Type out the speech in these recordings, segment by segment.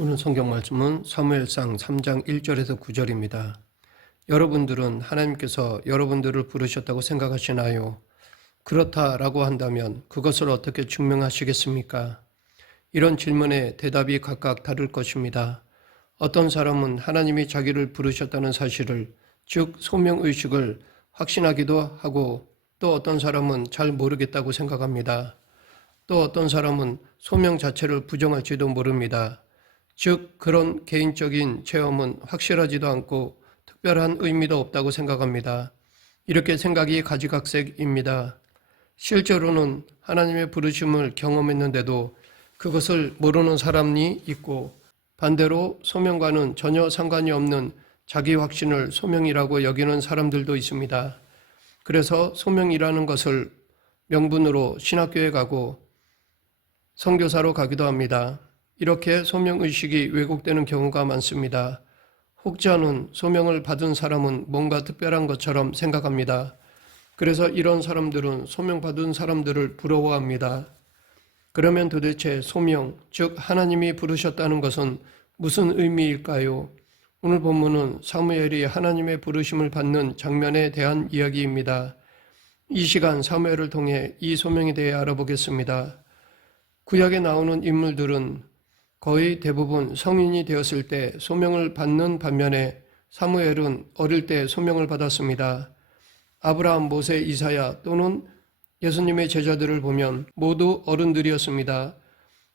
오늘 성경 말씀은 사무엘상 3장 1절에서 9절입니다. 여러분들은 하나님께서 여러분들을 부르셨다고 생각하시나요? 그렇다라고 한다면 그것을 어떻게 증명하시겠습니까? 이런 질문에 대답이 각각 다를 것입니다. 어떤 사람은 하나님이 자기를 부르셨다는 사실을, 즉 소명의식을 확신하기도 하고, 또 어떤 사람은 잘 모르겠다고 생각합니다. 또 어떤 사람은 소명 자체를 부정할지도 모릅니다. 즉 그런 개인적인 체험은 확실하지도 않고 특별한 의미도 없다고 생각합니다. 이렇게 생각이 가지각색입니다. 실제로는 하나님의 부르심을 경험했는데도 그것을 모르는 사람이 있고, 반대로 소명과는 전혀 상관이 없는 자기 확신을 소명이라고 여기는 사람들도 있습니다. 그래서 소명이라는 것을 명분으로 신학교에 가고 선교사로 가기도 합니다. 이렇게 소명의식이 왜곡되는 경우가 많습니다. 혹자는 소명을 받은 사람은 뭔가 특별한 것처럼 생각합니다. 그래서 이런 사람들은 소명받은 사람들을 부러워합니다. 그러면 도대체 소명, 즉 하나님이 부르셨다는 것은 무슨 의미일까요? 오늘 본문은 사무엘이 하나님의 부르심을 받는 장면에 대한 이야기입니다. 이 시간 사무엘을 통해 이 소명에 대해 알아보겠습니다. 구약에 나오는 인물들은 거의 대부분 성인이 되었을 때 소명을 받는 반면에 사무엘은 어릴 때 소명을 받았습니다. 아브라함, 모세, 이사야 또는 예수님의 제자들을 보면 모두 어른들이었습니다.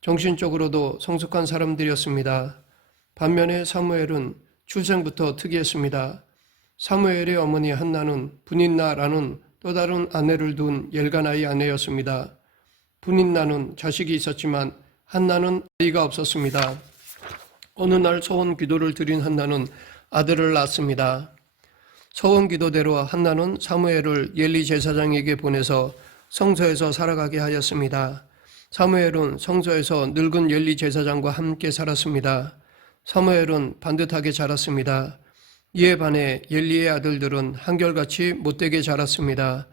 정신적으로도 성숙한 사람들이었습니다. 반면에 사무엘은 출생부터 특이했습니다. 사무엘의 어머니 한나는 분인나라는 또 다른 아내를 둔 열가나의 아내였습니다. 분인나는 자식이 있었지만 한나는 아이가 없었습니다. 어느 날 소원 기도를 드린 한나는 아들을 낳았습니다. 소원 기도대로 한나는 사무엘을 엘리 제사장에게 보내서 성소에서 살아가게 하였습니다. 사무엘은 성소에서 늙은 엘리 제사장과 함께 살았습니다. 사무엘은 반듯하게 자랐습니다. 이에 반해 엘리의 아들들은 한결같이 못되게 자랐습니다.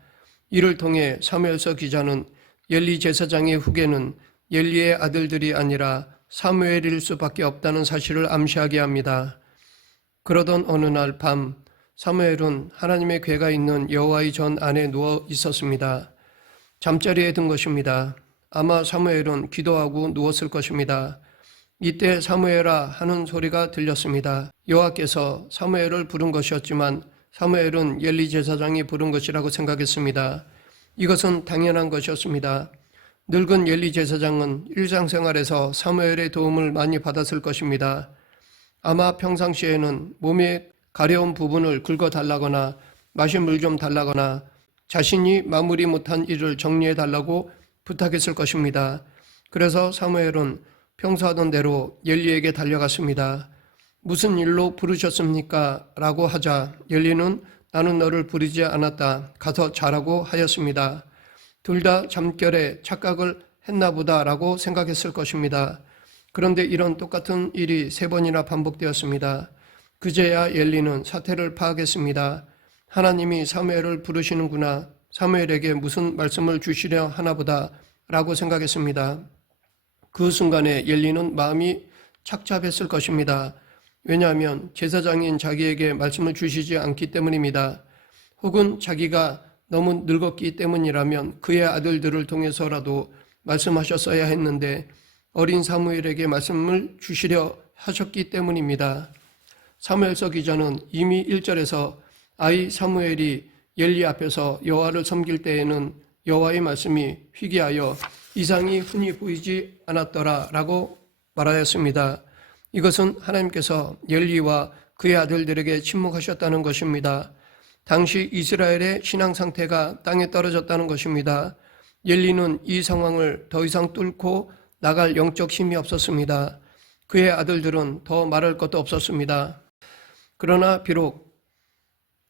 이를 통해 사무엘서 기자는 엘리 제사장의 후계는 엘리의 아들들이 아니라 사무엘일 수밖에 없다는 사실을 암시하게 합니다. 그러던 어느 날 밤 사무엘은 하나님의 궤가 있는 여호와의 전 안에 누워 있었습니다. 잠자리에 든 것입니다. 아마 사무엘은 기도하고 누웠을 것입니다. 이때 사무엘아 하는 소리가 들렸습니다. 여호와께서 사무엘을 부른 것이었지만 사무엘은 엘리 제사장이 부른 것이라고 생각했습니다. 이것은 당연한 것이었습니다. 늙은 엘리 제사장은 일상생활에서 사무엘의 도움을 많이 받았을 것입니다. 아마 평상시에는 몸에 가려운 부분을 긁어달라거나 마실 물 좀 달라거나 자신이 마무리 못한 일을 정리해 달라고 부탁했을 것입니다. 그래서 사무엘은 평소 하던 대로 엘리에게 달려갔습니다. 무슨 일로 부르셨습니까? 라고 하자 엘리는 나는 너를 부르지 않았다. 가서 자라고 하였습니다. 둘 다 잠결에 착각을 했나 보다라고 생각했을 것입니다. 그런데 이런 똑같은 일이 3번이나 반복되었습니다. 그제야 엘리는 사태를 파악했습니다. 하나님이 사무엘을 부르시는구나. 사무엘에게 무슨 말씀을 주시려 하나 보다 라고 생각했습니다. 그 순간에 엘리는 마음이 착잡했을 것입니다. 왜냐하면 제사장인 자기에게 말씀을 주시지 않기 때문입니다. 혹은 자기가 너무 늙었기 때문이라면 그의 아들들을 통해서라도 말씀하셨어야 했는데 어린 사무엘에게 말씀을 주시려 하셨기 때문입니다. 사무엘서 기자는 이미 1절에서 아이 사무엘이 엘리 앞에서 여호와를 섬길 때에는 여호와의 말씀이 희귀하여 이상이 흔히 보이지 않았더라 라고 말하였습니다. 이것은 하나님께서 엘리와 그의 아들들에게 침묵하셨다는 것입니다. 당시 이스라엘의 신앙 상태가 땅에 떨어졌다는 것입니다. 엘리는 이 상황을 더 이상 뚫고 나갈 영적 힘이 없었습니다. 그의 아들들은 더 말할 것도 없었습니다. 그러나 비록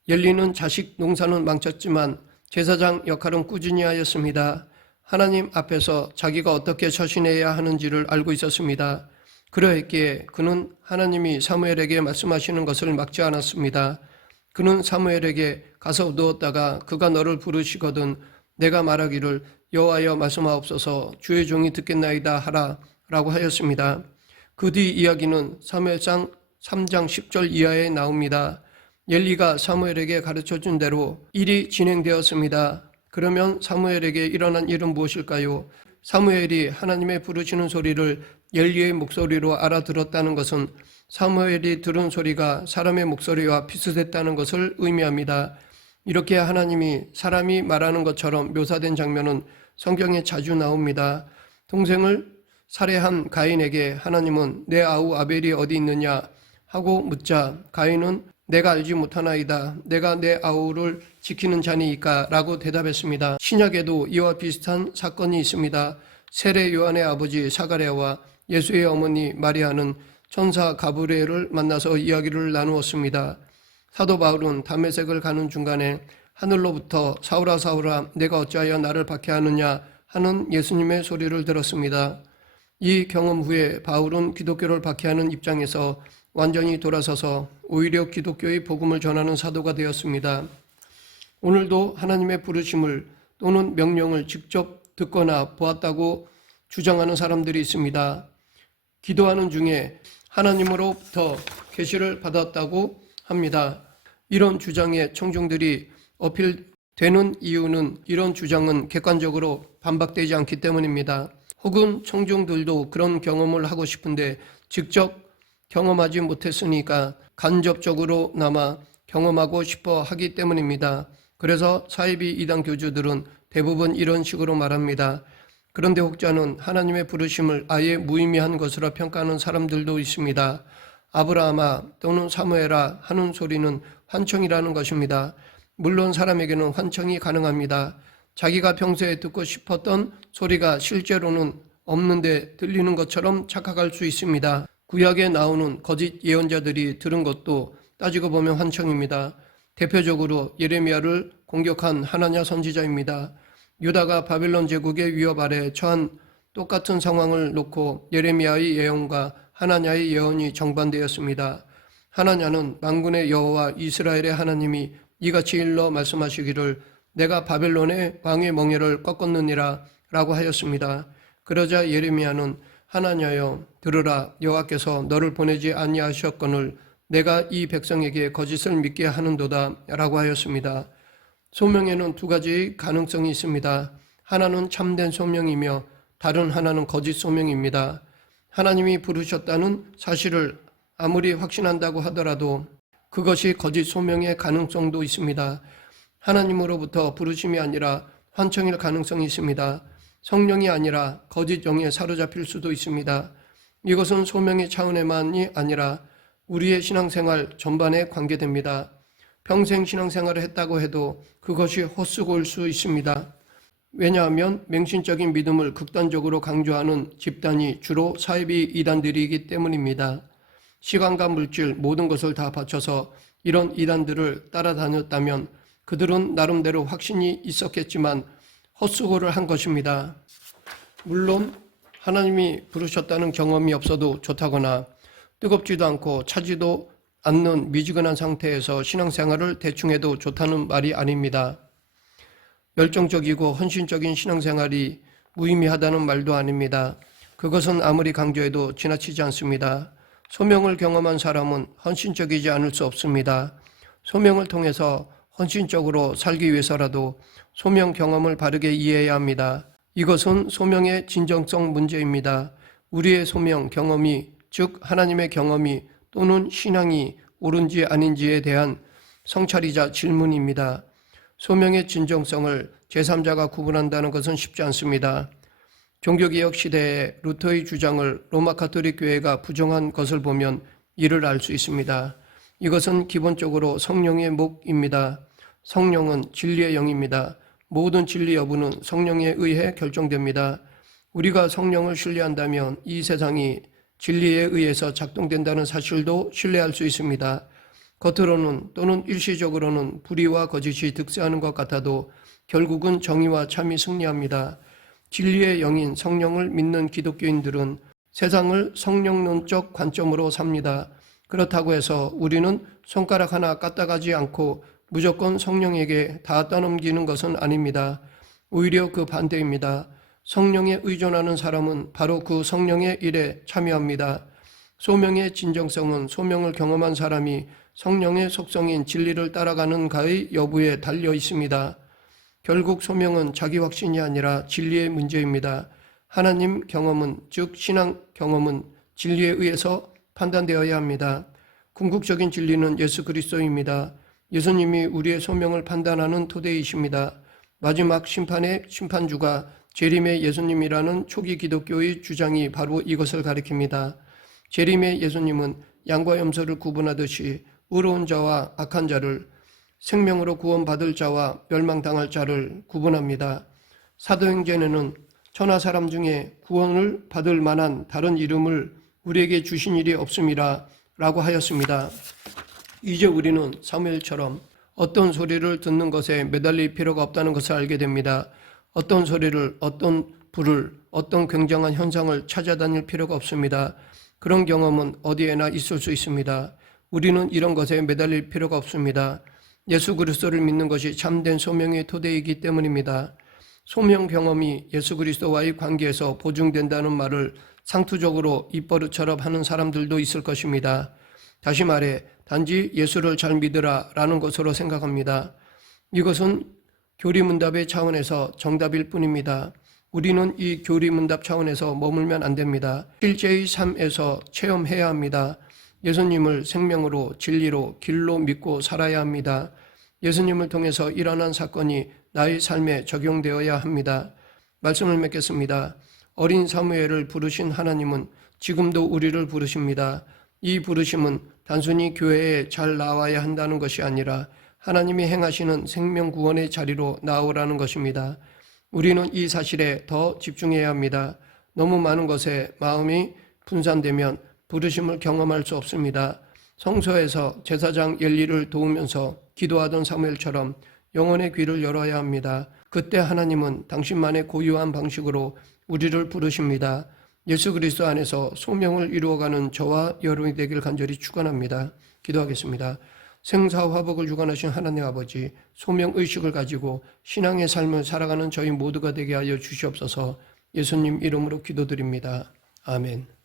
엘리는 자식 농사는 망쳤지만 제사장 역할은 꾸준히 하였습니다. 하나님 앞에서 자기가 어떻게 처신해야 하는지를 알고 있었습니다. 그러했기에 그는 하나님이 사무엘에게 말씀하시는 것을 막지 않았습니다. 그는 사무엘에게 가서 누웠다가 그가 너를 부르시거든 내가 말하기를 여호와여 말씀하옵소서 주의 종이 듣겠나이다 하라 라고 하였습니다. 그 뒤 이야기는 사무엘상 3장 10절 이하에 나옵니다. 엘리가 사무엘에게 가르쳐준 대로 일이 진행되었습니다. 그러면 사무엘에게 일어난 일은 무엇일까요? 사무엘이 하나님의 부르시는 소리를 엘리의 목소리로 알아들었다는 것은 사무엘이 들은 소리가 사람의 목소리와 비슷했다는 것을 의미합니다. 이렇게 하나님이 사람이 말하는 것처럼 묘사된 장면은 성경에 자주 나옵니다. 동생을 살해한 가인에게 하나님은 내 아우 아벨이 어디 있느냐 하고 묻자 가인은 내가 알지 못하나이다. 내가 내 아우를 지키는 자니이까 라고 대답했습니다. 신약에도 이와 비슷한 사건이 있습니다. 세례 요한의 아버지 사가랴와 예수의 어머니 마리아는 천사 가브리엘을 만나서 이야기를 나누었습니다. 사도 바울은 다메섹을 가는 중간에 하늘로부터 사울아 사울아 내가 어찌하여 나를 박해하느냐 하는 예수님의 소리를 들었습니다. 이 경험 후에 바울은 기독교를 박해하는 입장에서 완전히 돌아서서 오히려 기독교의 복음을 전하는 사도가 되었습니다. 오늘도 하나님의 부르심을 또는 명령을 직접 듣거나 보았다고 주장하는 사람들이 있습니다. 기도하는 중에 하나님으로부터 계시를 받았다고 합니다. 이런 주장에 청중들이 어필되는 이유는 이런 주장은 객관적으로 반박되지 않기 때문입니다. 혹은 청중들도 그런 경험을 하고 싶은데 직접 경험하지 못했으니까 간접적으로나마 경험하고 싶어 하기 때문입니다. 그래서 사이비 이단 교주들은 대부분 이런 식으로 말합니다. 그런데 혹자는 하나님의 부르심을 아예 무의미한 것으로 평가하는 사람들도 있습니다. 아브라함아 또는 사무엘아 하는 소리는 환청이라는 것입니다. 물론 사람에게는 환청이 가능합니다. 자기가 평소에 듣고 싶었던 소리가 실제로는 없는데 들리는 것처럼 착각할 수 있습니다. 구약에 나오는 거짓 예언자들이 들은 것도 따지고 보면 환청입니다. 대표적으로 예레미야를 공격한 하나냐 선지자입니다. 유다가 바벨론 제국의 위협 아래 처한 똑같은 상황을 놓고 예레미야의 예언과 하나냐의 예언이 정반대였습니다. 하나냐는 만군의 여호와 이스라엘의 하나님이 이같이 일러 말씀하시기를 내가 바벨론의 왕의 멍에를 꺾었느니라 라고 하였습니다. 그러자 예레미야는 하나냐여 들으라 여호와께서 너를 보내지 아니하셨거늘 내가 이 백성에게 거짓을 믿게 하는도다 라고 하였습니다. 소명에는 두 가지의 가능성이 있습니다. 하나는 참된 소명이며 다른 하나는 거짓 소명입니다. 하나님이 부르셨다는 사실을 아무리 확신한다고 하더라도 그것이 거짓 소명의 가능성도 있습니다. 하나님으로부터 부르심이 아니라 환청일 가능성이 있습니다. 성령이 아니라 거짓 영에 사로잡힐 수도 있습니다. 이것은 소명의 차원에만이 아니라 우리의 신앙생활 전반에 관계됩니다. 평생 신앙생활을 했다고 해도 그것이 헛수고일 수 있습니다. 왜냐하면 맹신적인 믿음을 극단적으로 강조하는 집단이 주로 사이비 이단들이기 때문입니다. 시간과 물질 모든 것을 다 바쳐서 이런 이단들을 따라다녔다면 그들은 나름대로 확신이 있었겠지만 헛수고를 한 것입니다. 물론 하나님이 부르셨다는 경험이 없어도 좋다거나 뜨겁지도 않고 차지도 않는 미지근한 상태에서 신앙생활을 대충 해도 좋다는 말이 아닙니다. 열정적이고 헌신적인 신앙생활이 무의미하다는 말도 아닙니다. 그것은 아무리 강조해도 지나치지 않습니다. 소명을 경험한 사람은 헌신적이지 않을 수 없습니다. 소명을 통해서 헌신적으로 살기 위해서라도 소명 경험을 바르게 이해해야 합니다. 이것은 소명의 진정성 문제입니다. 우리의 소명 경험이, 즉 하나님의 경험이 또는 신앙이 옳은지 아닌지에 대한 성찰이자 질문입니다. 소명의 진정성을 제3자가 구분한다는 것은 쉽지 않습니다. 종교개혁 시대에 루터의 주장을 로마 가톨릭 교회가 부정한 것을 보면 이를 알 수 있습니다. 이것은 기본적으로 성령의 목입니다. 성령은 진리의 영입니다. 모든 진리 여부는 성령에 의해 결정됩니다. 우리가 성령을 신뢰한다면 이 세상이 진리에 의해서 작동된다는 사실도 신뢰할 수 있습니다. 겉으로는 또는 일시적으로는 불의와 거짓이 득세하는 것 같아도 결국은 정의와 참이 승리합니다. 진리의 영인 성령을 믿는 기독교인들은 세상을 성령론적 관점으로 삽니다. 그렇다고 해서 우리는 손가락 하나 까딱하지 않고 무조건 성령에게 다 떠넘기는 것은 아닙니다. 오히려 그 반대입니다. 성령에 의존하는 사람은 바로 그 성령의 일에 참여합니다. 소명의 진정성은 소명을 경험한 사람이 성령의 속성인 진리를 따라가는가의 여부에 달려 있습니다. 결국 소명은 자기 확신이 아니라 진리의 문제입니다. 하나님 경험은, 즉 신앙 경험은 진리에 의해서 판단되어야 합니다. 궁극적인 진리는 예수 그리스도입니다. 예수님이 우리의 소명을 판단하는 토대이십니다. 마지막 심판의 심판주가 재림의 예수님이라는 초기 기독교의 주장이 바로 이것을 가리킵니다. 재림의 예수님은 양과 염소를 구분하듯이 의로운 자와 악한 자를, 생명으로 구원받을 자와 멸망당할 자를 구분합니다. 사도행전에는 천하 사람 중에 구원을 받을 만한 다른 이름을 우리에게 주신 일이 없음이라 라고 하였습니다. 이제 우리는 사무엘처럼 어떤 소리를 듣는 것에 매달릴 필요가 없다는 것을 알게 됩니다. 어떤 소리를, 어떤 불을, 어떤 굉장한 현상을 찾아다닐 필요가 없습니다. 그런 경험은 어디에나 있을 수 있습니다. 우리는 이런 것에 매달릴 필요가 없습니다. 예수 그리스도를 믿는 것이 참된 소명의 토대이기 때문입니다. 소명 경험이 예수 그리스도와의 관계에서 보증된다는 말을 상투적으로 입버릇처럼 하는 사람들도 있을 것입니다. 다시 말해 단지 예수를 잘 믿으라 라는 것으로 생각합니다. 이것은 교리문답의 차원에서 정답일 뿐입니다. 우리는 이 교리문답 차원에서 머물면 안 됩니다. 실제의 삶에서 체험해야 합니다. 예수님을 생명으로, 진리로, 길로 믿고 살아야 합니다. 예수님을 통해서 일어난 사건이 나의 삶에 적용되어야 합니다. 말씀을 맺겠습니다. 어린 사무엘을 부르신 하나님은 지금도 우리를 부르십니다. 이 부르심은 단순히 교회에 잘 나와야 한다는 것이 아니라 하나님이 행하시는 생명 구원의 자리로 나오라는 것입니다. 우리는 이 사실에 더 집중해야 합니다. 너무 많은 것에 마음이 분산되면 부르심을 경험할 수 없습니다. 성소에서 제사장 엘리를 도우면서 기도하던 사무엘처럼 영혼의 귀를 열어야 합니다. 그때 하나님은 당신만의 고유한 방식으로 우리를 부르십니다. 예수 그리스도 안에서 소명을 이루어가는 저와 여러분이 되길 간절히 축원합니다. 기도하겠습니다. 생사화복을 주관하신 하나님 아버지, 소명의식을 가지고 신앙의 삶을 살아가는 저희 모두가 되게 하여 주시옵소서. 예수님 이름으로 기도드립니다. 아멘.